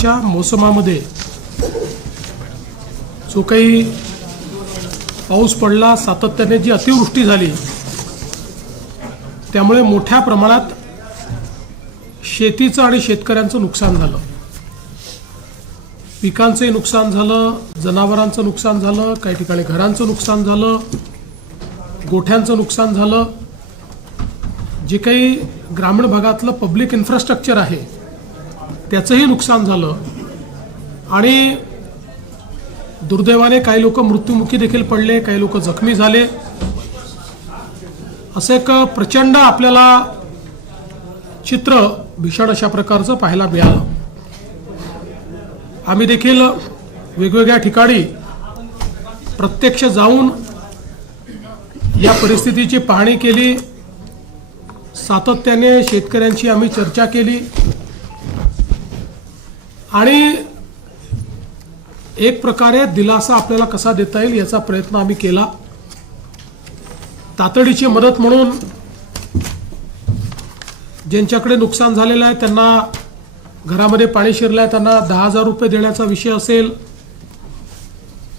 उन्हाळ्याच्या मोसमामध्ये जो काही पाऊस पडला, सातत्याने जी अतिवृष्टी झाली, त्यामुळे मोठ्या प्रमाणात शेतीचं आणि शेतकऱ्यांचं नुकसान झालं. पिकांचंही नुकसान झालं, जनावरांचं नुकसान झालं, काही ठिकाणी घरांचं नुकसान झालं, गोठ्यांचं नुकसान झालं. जे काही ग्रामीण भागातलं पब्लिक इन्फ्रास्ट्रक्चर आहे त्याचंही नुकसान झालं आणि दुर्दैवाने काही लोक मृत्युमुखी देखील पडले, काही लोक जखमी झाले. असं एक प्रचंड आपल्याला चित्र भीषण अशा प्रकारचं पाहायला मिळालं. आम्ही देखील वेगवेगळ्या ठिकाणी प्रत्यक्ष जाऊन या परिस्थितीची पाहणी केली. सातत्याने शेतकऱ्यांची आम्ही चर्चा केली आणि एक प्रकारे दिलासा आपल्याला कसा देता येईल याचा प्रयत्न आम्ही केला. तातडीची मदत म्हणून ज्यांच्याकडे नुकसान झालेलं आहे, त्यांना घरामध्ये पाणी शिरलं आहे, त्यांना 10,000 रुपये देण्याचा विषय असेल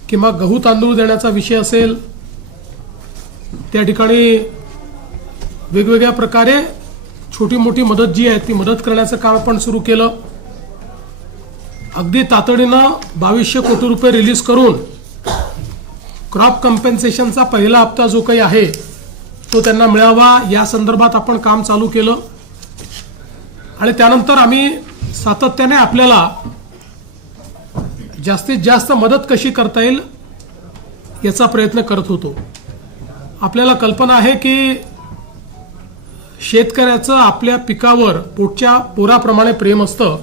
किंवा गहू तांदूळ देण्याचा विषय असेल, त्या ठिकाणी वेगवेगळ्या प्रकारे छोटी मोठी मदत जी आहे ती मदत करण्याचं काम आपण सुरू केलं. अगदी तातडीनं 2200 कोटी रुपये रिलीज करून क्रॉप कम्पेन्सेशनचा पहिला हप्ता जो काही आहे तो त्यांना मिळावा या संदर्भात आपण काम चालू केलं. आणि त्यानंतर आम्ही सातत्याने आपल्याला जास्तीत जास्त मदत कशी करता येईल याचा प्रयत्न करत होतो. आपल्याला कल्पना आहे की शेतकऱ्याचं आपल्या पिकावर पोटच्या पोराप्रमाणे प्रेम असतं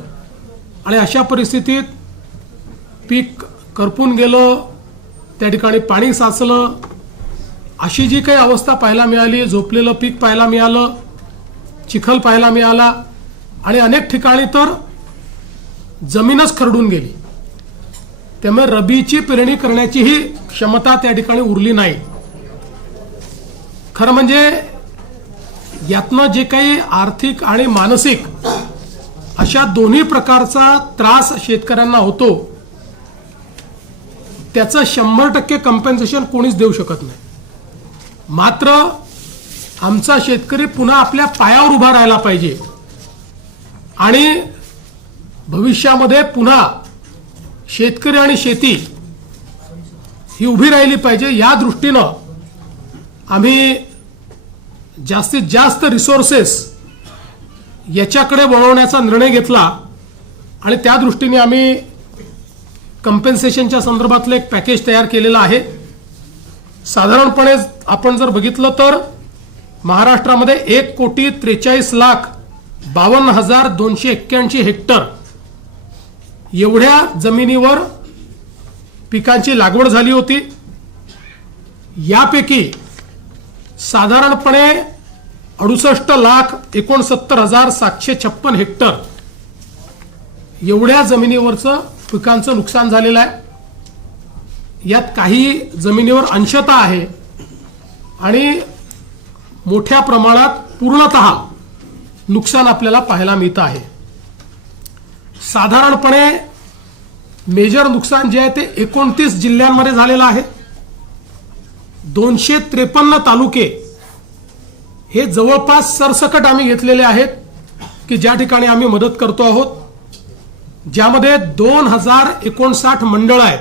आणि अशा परिस्थितीत पीक करपून गेलं, त्या ठिकाणी पाणी साचलं, अशी जी काही अवस्था पाहायला मिळाली, झोपलेलं पीक पाहायला मिळालं, चिखल पाहायला मिळाला आणि अनेक ठिकाणी तर जमीनच खरडून गेली. त्यामुळे रबीची पेरणी करण्याचीही क्षमता त्या ठिकाणी उरली नाही. खरं म्हणजे यातनं जे काही आर्थिक आणि मानसिक अशा दोन्ही प्रकारचा त्रास शेतकऱ्यांना होतो त्याचं 100% कम्पेन्सेशन कोणीच देऊ शकत नाही. मात्र आमचा शेतकरी पुन्हा आपल्या पायावर उभा राहायला पाहिजे आणि भविष्यामध्ये पुन्हा शेतकरी आणि शेती ही उभी राहिली पाहिजे. या दृष्टीनं आम्ही जास्तीत जास्त रिसोर्सेस याच्याकडे वळवण्याचा निर्णय घेतला आणि त्या दृष्टीने आम्ही कम्पेन्सेशनच्या संदर्भातलं एक पॅकेज तयार केलेलं आहे. साधारणपणे आपण जर बघितलं तर महाराष्ट्रामध्ये 1,43,52,281 हेक्टर एवढ्या जमिनीवर पिकांची लागवड झाली होती. यापैकी साधारणपणे 68,69,756 हेक्टर एवढ्या जमिनीवरचं पिकांचं नुकसान झालेलं आहे. यात काही जमिनीवर अंशतः आहे आणि मोठ्या प्रमाणात पूर्णतः नुकसान आपल्याला पाहायला मिळतं आहे. साधारणपणे मेजर नुकसान जे आहे ते 29 जिल्ह्यांमध्ये झालेलं आहे. 253 तालुके हे जवळपास सरसकट आम्ही घेतलेले आहेत की ज्या ठिकाणी आम्ही मदत करतो आहोत, ज्यामध्ये 2059 मंडळ आहेत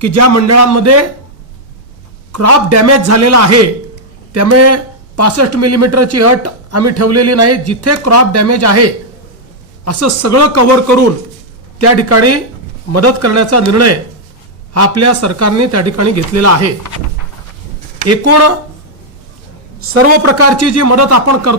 की ज्या मंडळांमध्ये क्रॉप डॅमेज झालेला आहे. त्यामुळे 65 मिलीमीटरची अट आम्ही ठेवलेली नाही. जिथे क्रॉप डॅमेज आहे असं सगळं कव्हर करून त्या ठिकाणी मदत करण्याचा निर्णय हा आपल्या सरकारने त्या ठिकाणी घेतलेला आहे. एकूण सर्व प्रकारची जी मदत आपण करतो